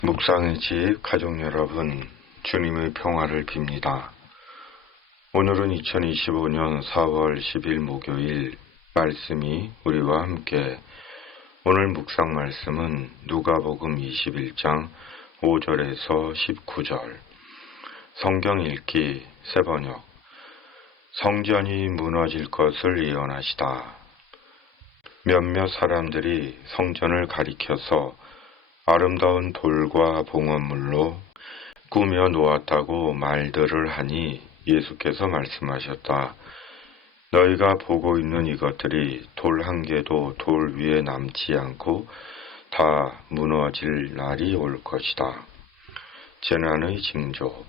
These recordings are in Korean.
묵상의 집 가족 여러분, 주님의 평화를 빕니다. 오늘은 2025년 4월 10일 목요일, 말씀이 우리와 함께. 오늘 묵상 말씀은 누가복음 21장 5절에서 19절. 성경 읽기 새번역. 성전이 무너질 것을 예언하시다. 몇몇 사람들이 성전을 가리켜서 아름다운 돌과 봉헌물로 꾸며 놓았다고 말들을 하니 예수께서 말씀하셨다. 너희가 보고 있는 이것들이 돌 한 개도 돌 위에 남지 않고 다 무너질 날이 올 것이다. 재난의 징조.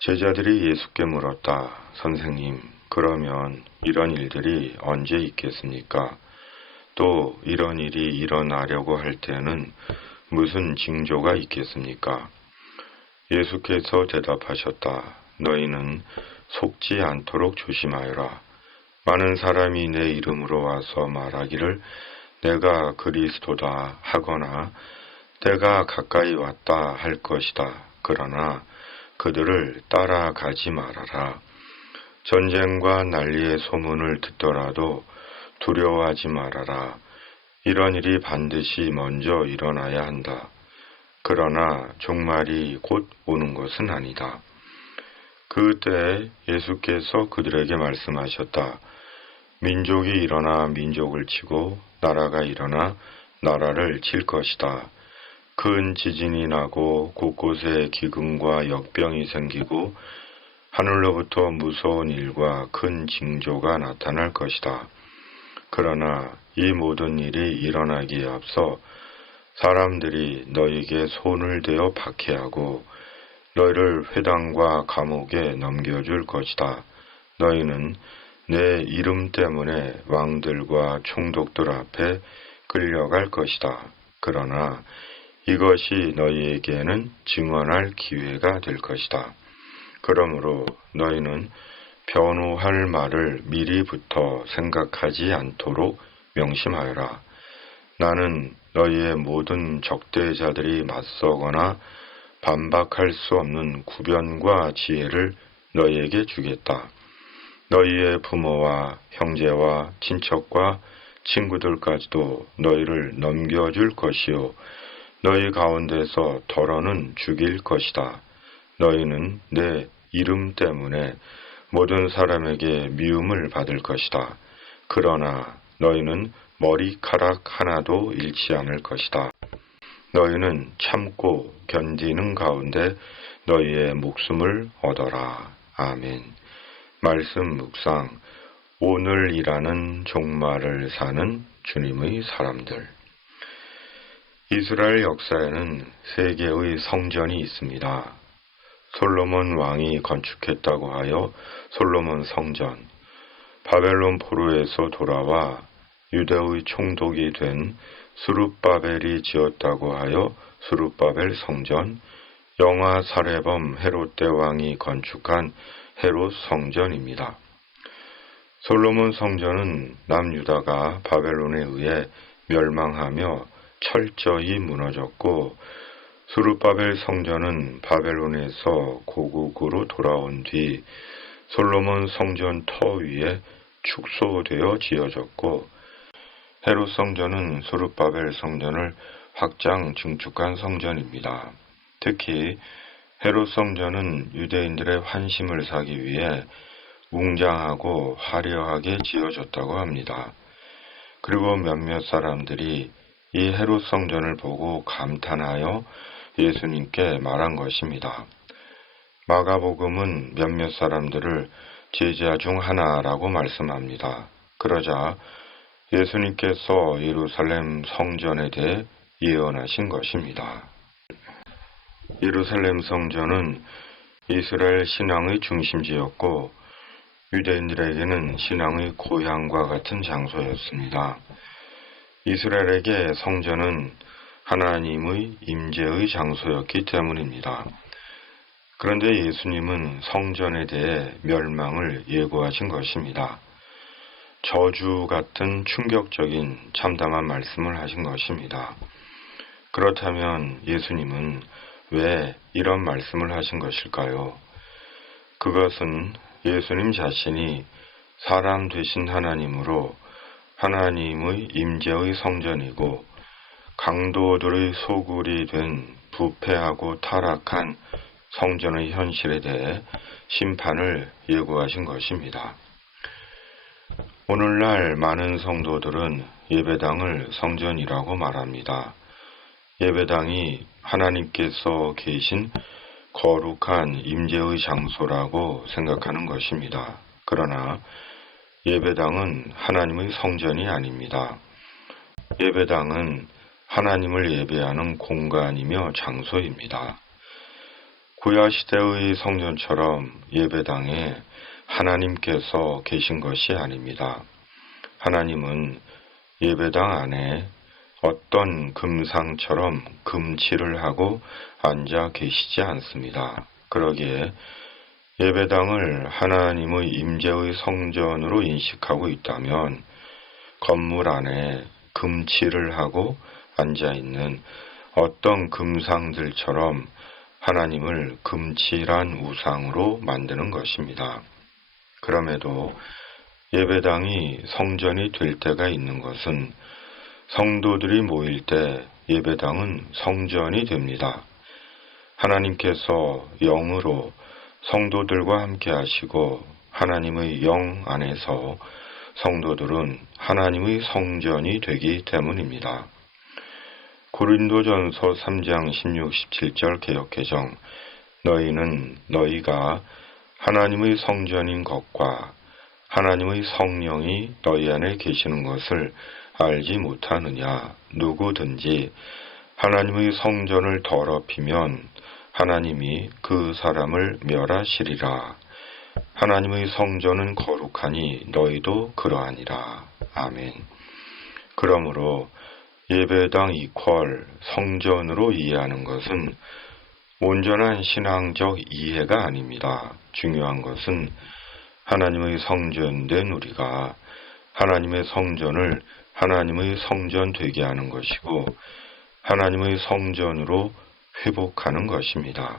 제자들이 예수께 물었다. 선생님, 그러면 이런 일들이 언제 있겠습니까? 또 이런 일이 일어나려고 할 때는 무슨 징조가 있겠습니까? 예수께서 대답하셨다. 너희는 속지 않도록 조심하여라. 많은 사람이 내 이름으로 와서 말하기를 내가 그리스도다 하거나 때가 가까이 왔다 할 것이다. 그러나 그들을 따라가지 말아라. 전쟁과 난리의 소문을 듣더라도 두려워하지 말아라. 이런 일이 반드시 먼저 일어나야 한다. 그러나 종말이 곧 오는 것은 아니다. 그때 예수께서 그들에게 말씀하셨다. 민족이 일어나 민족을 치고 나라가 일어나 나라를 칠 것이다. 큰 지진이 나고 곳곳에 기근과 역병이 생기고 하늘로부터 무서운 일과 큰 징조가 나타날 것이다. 그러나 이 모든 일이 일어나기에 앞서 사람들이 너희에게 손을 대어 박해하고 너희를 회당과 감옥에 넘겨줄 것이다. 너희는 내 이름 때문에 왕들과 총독들 앞에 끌려갈 것이다. 그러나 이것이 너희에게는 증언할 기회가 될 것이다. 그러므로 너희는 변호할 말을 미리부터 생각하지 않도록 명심하여라. 나는 너희의 모든 적대자들이 맞서거나 반박할 수 없는 구변과 지혜를 너희에게 주겠다. 너희의 부모와 형제와 친척과 친구들까지도 너희를 넘겨줄 것이요. 너희 가운데서 더러는 죽일 것이다. 너희는 내 이름 때문에 모든 사람에게 미움을 받을 것이다. 그러나 너희는 머리카락 하나도 잃지 않을 것이다. 너희는 참고 견디는 가운데 너희의 목숨을 얻어라. 아멘. 말씀 묵상. 오늘이라는 종말을 사는 주님의 사람들. 이스라엘 역사에는 세 개의 성전이 있습니다. 솔로몬 왕이 건축했다고 하여 솔로몬 성전, 바벨론 포로에서 돌아와 유대의 총독이 된 스룹바벨이 지었다고 하여 스룹바벨 성전, 영화 살해범 헤롯 대왕이 건축한 헤롯 성전입니다. 솔로몬 성전은 남유다가 바벨론에 의해 멸망하며 철저히 무너졌고, 스룹바벨 성전은 바벨론에서 고국으로 돌아온 뒤 솔로몬 성전 터 위에 축소되어 지어졌고, 헤롯 성전은 스룹바벨 성전을 확장 증축한 성전입니다. 특히 헤롯 성전은 유대인들의 환심을 사기 위해 웅장하고 화려하게 지어졌다고 합니다. 그리고 몇몇 사람들이 이 헤롯 성전을 보고 감탄하여 예수님께 말한 것입니다. 마가복음은 몇몇 사람들을 제자 중 하나라고 말씀합니다. 그러자 예수님께서 예루살렘 성전에 대해 예언하신 것입니다. 예루살렘 성전은 이스라엘 신앙의 중심지였고 유대인들에게는 신앙의 고향과 같은 장소였습니다. 이스라엘에게 성전은 하나님의 임재의 장소였기 때문입니다. 그런데 예수님은 성전에 대해 멸망을 예고하신 것입니다. 저주 같은 충격적인 참담한 말씀을 하신 것입니다. 그렇다면 예수님은 왜 이런 말씀을 하신 것일까요? 그것은 예수님 자신이 사람 되신 하나님으로 하나님의 임재의 성전이고 강도들의 소굴이 된 부패하고 타락한 성전의 현실에 대해 심판을 예고하신 것입니다. 오늘날 많은 성도들은 예배당을 성전이라고 말합니다. 예배당이 하나님께서 계신 거룩한 임재의 장소라고 생각하는 것입니다. 그러나 예배당은 하나님의 성전이 아닙니다. 예배당은 하나님을 예배하는 공간이며 장소입니다. 구약시대의 성전처럼 예배당에 하나님께서 계신 것이 아닙니다. 하나님은 예배당 안에 어떤 금상처럼 금칠을 하고 앉아 계시지 않습니다. 그러기에 예배당을 하나님의 임재의 성전으로 인식하고 있다면 건물 안에 금칠을 하고 앉아있는 어떤 금상들처럼 하나님을 금칠한 우상으로 만드는 것입니다. 그럼에도 예배당이 성전이 될 때가 있는 것은 성도들이 모일 때 예배당은 성전이 됩니다. 하나님께서 영으로 성도들과 함께 하시고 하나님의 영 안에서 성도들은 하나님의 성전이 되기 때문입니다. 고린도전서 3장 16, 17절 개역개정 너희는 너희가 하나님의 성전인 것과 하나님의 성령이 너희 안에 계시는 것을 알지 못하느냐. 누구든지 하나님의 성전을 더럽히면 하나님이 그 사람을 멸하시리라. 하나님의 성전은 거룩하니 너희도 그러하니라. 아멘. 그러므로 예배당 이퀄 성전으로 이해하는 것은 온전한 신앙적 이해가 아닙니다. 중요한 것은 하나님의 성전된 우리가 하나님의 성전을 하나님의 성전 되게 하는 것이고 하나님의 성전으로 회복하는 것입니다.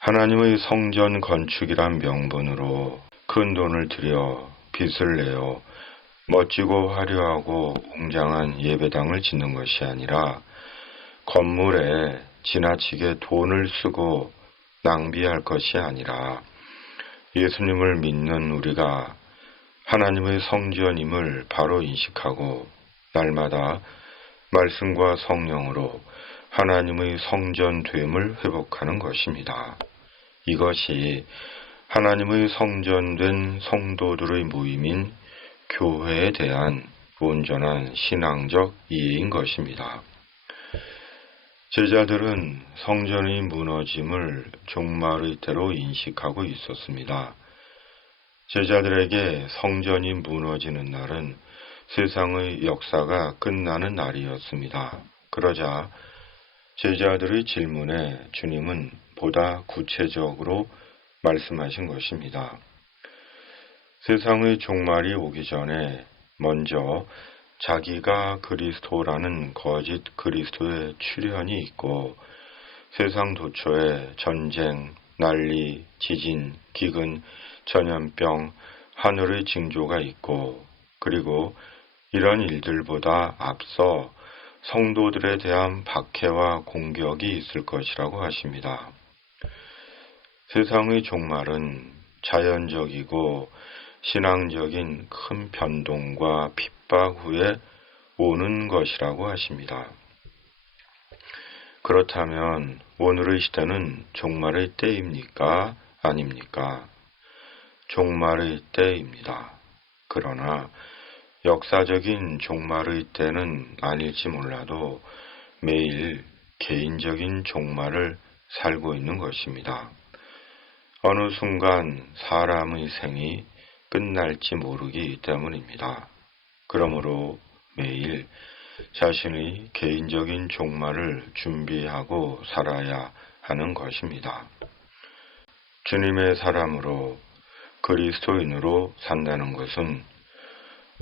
하나님의 성전 건축이란 명분으로 큰 돈을 들여 빚을 내어 멋지고 화려하고 웅장한 예배당을 짓는 것이 아니라 건물에 지나치게 돈을 쓰고 낭비할 것이 아니라 예수님을 믿는 우리가 하나님의 성전임을 바로 인식하고 날마다 말씀과 성령으로 하나님의 성전됨을 회복하는 것입니다. 이것이 하나님의 성전된 성도들의 모임인 교회에 대한 온전한 신앙적 이해인 것입니다. 제자들은 성전이 무너짐을 종말의 때로 인식하고 있었습니다. 제자들에게 성전이 무너지는 날은 세상의 역사가 끝나는 날이었습니다. 그러자 제자들의 질문에 주님은 보다 구체적으로 말씀하신 것입니다. 세상의 종말이 오기 전에 먼저 자기가 그리스도라는 거짓 그리스도의 출현이 있고 세상 도처에 전쟁, 난리, 지진, 기근, 전염병, 하늘의 징조가 있고 그리고 이런 일들보다 앞서 성도들에 대한 박해와 공격이 있을 것이라고 하십니다. 세상의 종말은 자연적이고 신앙적인 큰 변동과 핍박 후에 오는 것이라고 하십니다. 그렇다면 오늘의 시대는 종말의 때입니까? 아닙니까? 종말의 때입니다. 그러나 역사적인 종말의 때는 아닐지 몰라도 매일 개인적인 종말을 살고 있는 것입니다. 어느 순간 사람의 생이 끝날지 모르기 때문입니다. 그러므로 매일 자신의 개인적인 종말을 준비하고 살아야 하는 것입니다. 주님의 사람으로 그리스도인으로 산다는 것은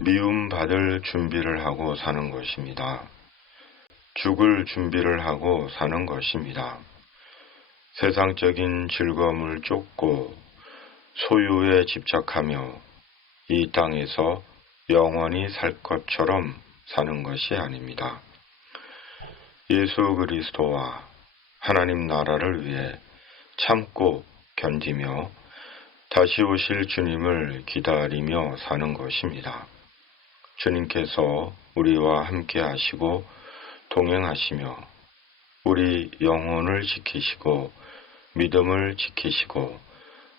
미움받을 준비를 하고 사는 것입니다. 죽을 준비를 하고 사는 것입니다. 세상적인 즐거움을 쫓고 소유에 집착하며 이 땅에서 영원히 살 것처럼 사는 것이 아닙니다. 예수 그리스도와 하나님 나라를 위해 참고 견디며 다시 오실 주님을 기다리며 사는 것입니다. 주님께서 우리와 함께 하시고 동행하시며 우리 영혼을 지키시고 믿음을 지키시고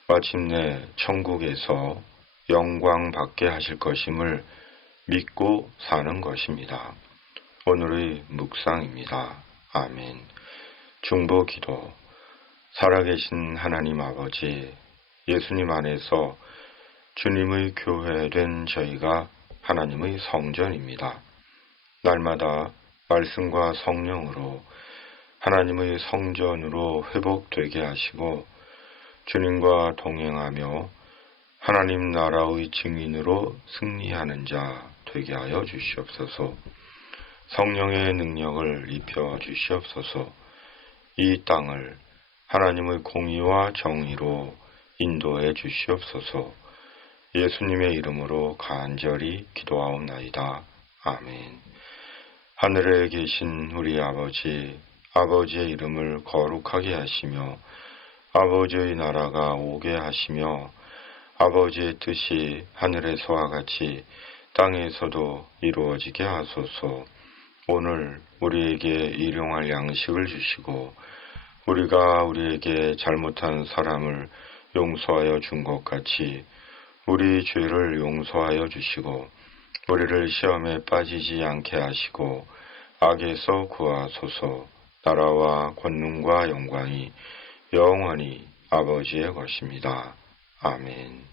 마침내 천국에서 영광 받게 하실 것임을 믿고 사는 것입니다. 오늘의 묵상입니다. 아멘. 중보 기도. 살아계신 하나님 아버지, 예수님 안에서 주님의 교회된 저희가 하나님의 성전입니다. 날마다 말씀과 성령으로 하나님의 성전으로 회복되게 하시고 주님과 동행하며 하나님 나라의 증인으로 승리하는 자 되게 하여 주시옵소서. 성령의 능력을 입혀 주시옵소서. 이 땅을 하나님의 공의와 정의로 인도해 주시옵소서. 예수님의 이름으로 간절히 기도하옵나이다. 아멘. 하늘에 계신 우리 아버지, 아버지의 이름을 거룩하게 하시며 아버지의 나라가 오게 하시며 아버지의 뜻이 하늘에서와 같이 땅에서도 이루어지게 하소서. 오늘 우리에게 일용할 양식을 주시고 우리가 우리에게 잘못한 사람을 용서하여 준 것 같이 우리 죄를 용서하여 주시고 우리를 시험에 빠지지 않게 하시고 악에서 구하소서. 나라와 권능과 영광이 영원히 아버지의 것입니다. 아멘.